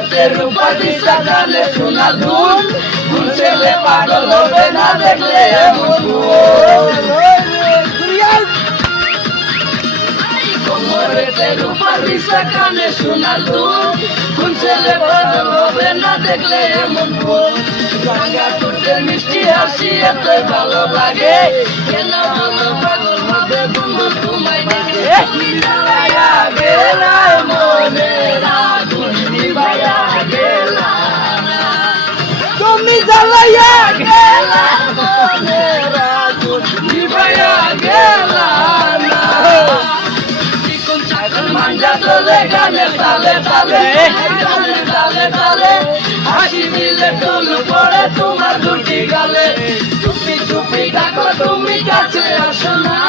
রূপা দিশা গানে সোনার দুল কোন ছেলে পাগল হবে না দেখলে এমন কোমরেতে রূপা দিশা গানে সোনার দুল কোন ছেলে পাগল হবে না দেখলে এমন ফুল রাঙা করতে মিষ্টি হাসি এত ভালো লাগে কেন ভালো পাগল হবে বন্ধু তোমায় দেখে নিভায়া গেলা মনের আগুন নিভায়া গেলা তুমি জ্বালাইয়া গেলা মনের আগুন নিভায়া গেলা চিকন চাকন মাঞ্জা তোলে গানে তালে তালে গানে তালে তালে হাসি দিলে টুলু পড়ে তোমার দুটি গালে চুপি চুপি ডাকো তুমি কাছে আসো না